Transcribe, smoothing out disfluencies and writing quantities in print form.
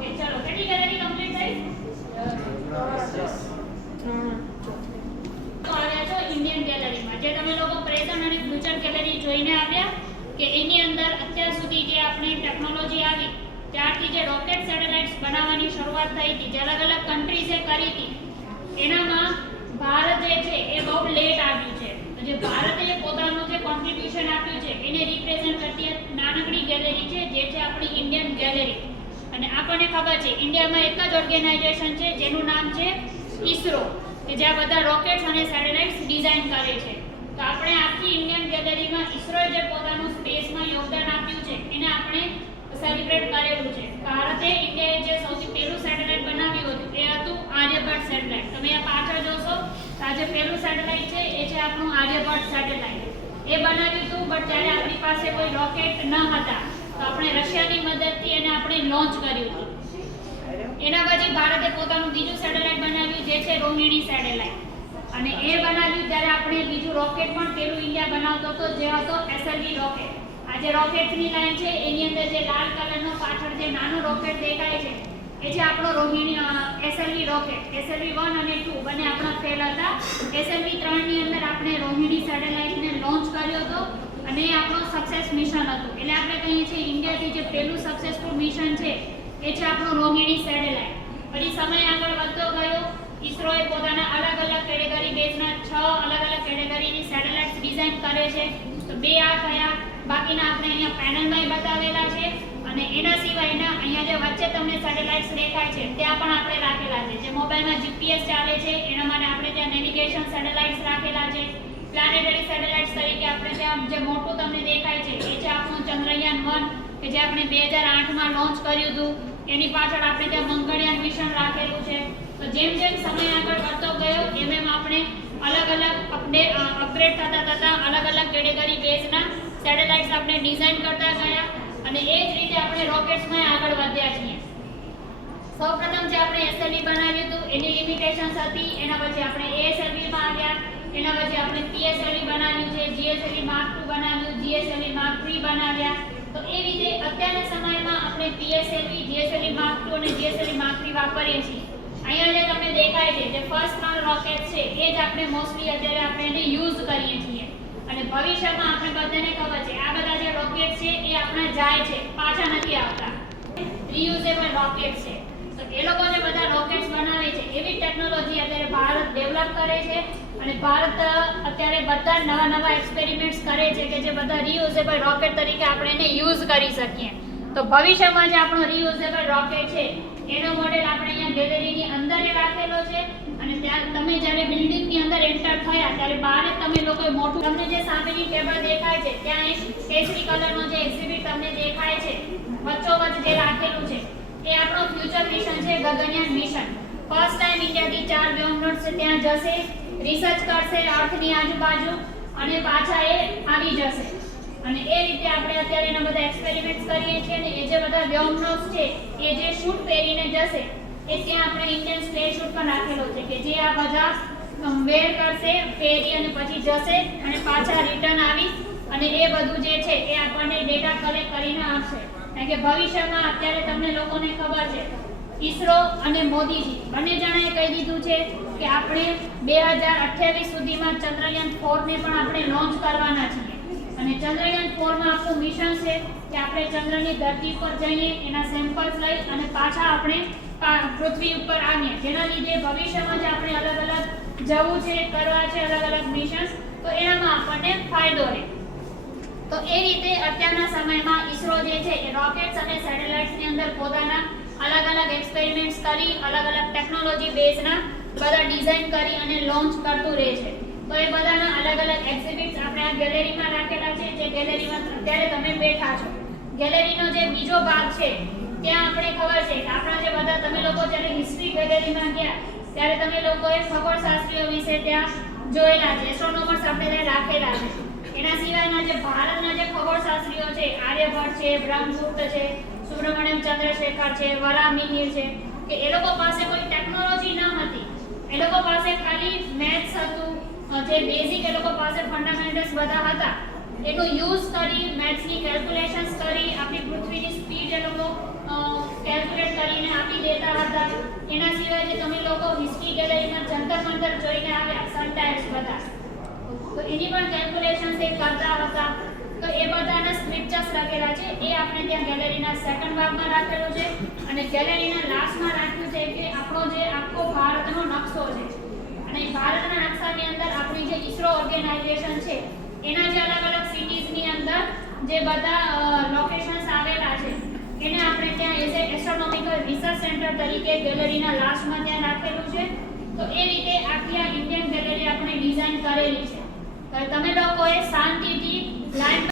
Okay ચલો કેટલી gallery complete થઈ? તો આવ્યા છો ઇન્ડિયન ગેલેરીમાં, જે તમે લોકો પ્રેઝન્ટ અને ફ્યુચર ગેલેરી જોઈને આવ્યા કે એની અંદર અત્યાર સુધી જે આપણી ટેકનોલોજી આવી ત્યારથી જે રોકેટ સેટેલાઇટ્સ બનાવવાની શરૂઆત થઈ હતી, જે અલગ અલગ કન્ટ્રીઝે કરી હતી, એનામાં ભારત જે છે એ બહુ લેટ આવ્યું છે. તો જે ભારતે પોતાનું જે કોન્ટ્રીબ્યુશન આપ્યું છે એને રિપ્રેઝન્ટ કરતી નાનકડી ગેલેરી છે, જે છે આપણી ઇન્ડિયન ગેલેરી. અને આપણને ખબર છે ઇન્ડિયામાં એક જ ઓર્ગેનાઇઝેશન છે જેનું નામ છે ઈસરો, કે જ્યાં બધા રોકેટ્સ અને સેટેલાઇટ્સ ડિઝાઇન કરે છે. તો આપણે આખી ઇન્ડિયન ગેલેરીમાં ઈસરોએ જે પોતાનું સ્પેસમાં યોગદાન આપ્યું છે એને આપણે સેલિબ્રેટ કરેલું છે. ભારતે ઇન્ડિયાએ જે સૌથી પહેલું સેટેલાઇટ બનાવ્યું હતું એ હતું આર્યભટ્ટ સેટેલાઇટ. તમે આ પાછળ જોશો તો આ જે પહેલું સેટેલાઇટ છે એ છે આપણું આર્યભટ્ટ સેટેલાઇટ. એ બનાવ્યું હતું, બટ ત્યારે આપણી પાસે કોઈ રોકેટ ન હતા, તો આપણે રશિયાની મદદથી એને આપણે લોન્ચ કર્યું હતું. એના પછી ભારતે પોતાનું બીજું સેટેલાઇટ બનાવ્યું જે છે રોહિણી સેટેલાઇટ. અને એ બનાવ્યું ત્યારે આપણે બીજું રોકેટ પણ પેલું ઇન્ડિયા બનાવતો હતો, જે હતો એસએલવી રોકેટ. આ જે રોકેટની લાઈન છે એની અંદર જે લાલ કલરનો પાછળ જે નાનો રોકેટ દેખાય છે એ છે આપણો રોહિણી એસએલવી રોકેટ. એસએલવી 1 અને 2 બંને આપણા ફેલ હતા. એસએલવી 3 ની અંદર આપણે રોહિણી સેટેલાઇટને લોન્ચ કર્યો હતો અને એ આપણો સક્સેસ મિશન હતું. એટલે આપણે કહીએ છીએ ઇન્ડિયાથી જે પહેલું સક્સેસફુલ મિશન છે એ છે આપણું રોહિણી સેટેલાઇટ. પછી સમય આગળ વધતો ગયો, ઈસરોએ પોતાના અલગ અલગ કેટેગરી બેઝના 6 અલગ અલગ કેટેગરીની સેટેલાઇટ્સ ડિઝાઇન કરે છે. તો બે આ થયા, બાકીના આપણે અહીંયા પેનલમાં બતાવેલા છે. અને એના સિવાયના અહીંયા જે વચ્ચે તમને સેટેલાઇટ્સ દેખાય છે ત્યાં પણ આપણે રાખેલા છે. જે મોબાઈલમાં જીપીએસ ચાલે છે એના માટે આપણે ત્યાં નેવિગેશન સેટેલાઇટ્સ રાખેલા છે. પ્લાનેટરી સેટેલાઇટ્સ તરીકે આપણે ત્યાં જે મોટું તમને દેખાય છે એ છે આપણું ચંદ્રયાન 1, કે જે આપણે 2008માં લોન્ચ કર્યું હતું. એની પાછળ આપણે ત્યાં મંગળયાન મિશન રાખેલું છે. તો જેમ જેમ સમય આગળ વધતો ગયો એમ એમ આપણે અલગ અલગ અપગ્રેડ થતા અલગ અલગ કેટેગરી બેઝના સેટેલાઇટ્સ આપણે ડિઝાઇન કરતા ગયા અને એ જ રીતે આપણે રોકેટ્સમાં આગળ વધ્યા છીએ. સૌપ્રથમ જે આપણે એસએલવી બનાવ્યું હતું એની લિમિટેશન્સ હતી, એના પછી આપણે એએસએલવીમાં આવ્યા, એના પછી આપણે પીએસએલવી બનાવ્યું છે, જીએસએલવી માર્ક 2 બનાવ્યું, જીએસએલવી માર્ક 3 બનાવ્યા. તો એ રીતે અત્યારના સમયમાં આપણે પીએસએલવી, જીએસએલવી માર્ક 2 અને જીએસએલવી માર્ક 3 વાપરીએ છીએ. અહીંયા જે તમને દેખાય છે જે ફર્સ્ટ 3 રોકેટ છે એ જ આપણે મોસ્ટલી અત્યારે આપણે એને યુઝ કરીએ છીએ. અને ભવિષ્યમાં આપણે બધાને ખબર છે આ બધા જે રોકેટ છે એ આપણા જાય છે, પાછા નથી આવતા, રીયુઝેબલ રોકેટ છે. તો એ લોકો જે બધા રોકેટ્સ બનાવે છે એવી ટેકનોલોજી અત્યારે ભારત ડેવલપ કરે છે. અને ભારત અત્યારે બધા નવા એક્સપેરિમેન્ટ્સ કરે છે કે જે બધા રીયુઝેબલ રોકેટ તરીકે આપણે એને યુઝ કરી શકીએ. તો ભવિષ્યમાં જે આપણો રીયુઝેબલ રોકેટ છે એનો મોડેલ આપણે અહીંયા ગેલેરીની અંદર રાખેલો છે. અને ત્યાં તમે જ્યારે બિલ્ડિંગની અંદર એન્ટર થયા ત્યારે બહાર તમે લોકોએ મોટું તમને જે સામેની ટેબલ દેખાય છે ત્યાં એક કેસરી કલરનો જે એક્ઝિબિટ તમને દેખાય છે વચ્ચોવચ્ચ જે રાખેલું છે એ આપણો ફ્યુચર મિશન છે, ગગનયાન મિશન. ફર્સ્ટ ટાઈમ ઇન્ડિયાથી 4 વ્યોમનૌટ્સ ત્યાં જશે, રિસર્ચ કરશે અર્થની આજુબાજુ અને પાછા એ આવી જશે. અને એ રીતે આપણે અત્યારે એના બધા એક્સપેરિમેન્ટ્સ કરીએ છીએ. અને એ જે બધા વ્યોમનૌટ્સ છે એ જે શૂટ પહેરીને જશે એ ત્યાં આપણે ઇન્ડિયન સ્પેસ શૂટ પણ રાખેલો છે કે જે આ બધા વેર કરશે, પહેરી અને પછી જશે અને પાછા રિટર્ન આવી અને એ બધું જે છે એ આપણને ડેટા કલેક્ટ કરીને આપશે. કારણ કે ભવિષ્યમાં અત્યારે તમને લોકોને ખબર છે ઈસરો અને મોદીજી બંને જણાએ કહી દીધું છે કે આપણે 2028 સુધીમાં ચંદ્રયાન 4 ને પણ આપણે લોન્ચ કરવાના છીએ. અને ચંદ્રયાન 4 માં આપણું મિશન છે કે આપણે ચંદ્રની ધરતી પર જઈએ, એના સેમ્પલ્સ લઈ અને પાછા આપણે પૃથ્વી ઉપર આવીએ. જેના લીધે ભવિષ્યમાં જે આપણે અલગ અલગ જવું છે, કરવા છે અલગ અલગ મિશન્સ, તો એનામાં આપણને ફાયદો રહે. તો એ રીતે અત્યારના સમયમાં ઈસરો જે છે એ રોકેટ્સ અને સેટેલાઇટ્સની અંદર પોતાના અલગ અલગ એક્સપેરિમેન્ટ્સ કરી અલગ અલગ ટેકનોલોજી બેઝના બધા ડિઝાઇન કરી અને લોન્ચ કરતું રહે છે. તો એ બધાના અલગ અલગ એક્ઝિબિટ્સ આપણે આ ગેલેરીમાં રાખેલા છે. જે ગેલેરીમાં અત્યારે તમે બેઠા છો, ગેલેરીનો જે બીજો ભાગ છે ત્યાં આપણે ખબર છે કે આપણા જે બધા તમે લોકો જ્યારે હિસ્ટ્રી ગેલેરીમાં ગયા ત્યારે તમે લોકોએ ખગોળશાસ્ત્રીઓ વિશે ત્યાં જોયેલા છે, એસ્ટ્રોનોમર્સ આપણે ત્યાં રાખેલા છે. એના સિવાયના જે ભારતના જે ખગોળશાસ્ત્રીઓ છે, આર્યભટ્ટ છે, બ્રહ્મગુપ્ત છે, સુબ્રમણ્યમ ચંદ્રશેખર છે, વરાહમિહિર છે, કે એ લોકો પાસે કોઈ ટેકનોલોજી ન હતી. એ લોકો પાસે ખાલી મેથ્સ હતું, જે બેઝિક એ લોકો પાસે ફંડામેન્ટલ્સ બધા હતા એનો યુઝ કરી મેથ્સની કેલ્ક્યુલેશન્સ કરી આપણી પૃથ્વીની સ્પીડ એ લોકો કેલ્ક્યુલેટ કરીને એના સિવાય જે તમે લોકો હિસ્ટ્રી ગેલેરીમાં જંતર મંતર જોઈને આવ્યા સન ટાયર્સ બધા, તો એની પણ કેલ્ક્યુલેશન્સ એ કરતા હતા. તો એ બધાના સ્ક્રિપ્ચર્સ લખેલા છે, એ આપણે ત્યાં ગેલેરીના સેકન્ડ ભાગમાં રાખેલું છે. અને ગેલેરીના લાસ્ટમાં રાખ્યું છે કે આપણો જે આખો ભારતનો નકશો છે, અને ભારતના નકશાની અંદર આપણી જે ઇસરો ઓર્ગેનાઇઝેશન છે એના જે અલગ અલગ સિટીઝની અંદર જે બધા લોકેશન્સ આવેલા છે એને આપણે ત્યાં as a astronomical research centre તરીકે ગેલેરીના લાસ્ટમાં ત્યાં રાખેલું છે. તો એ રીતે આખી આ ઇન્ડિયન ગેલેરી આપણે ડિઝાઇન કરેલી છે. તો તમે લોકોએ શાંતિથી લાઈન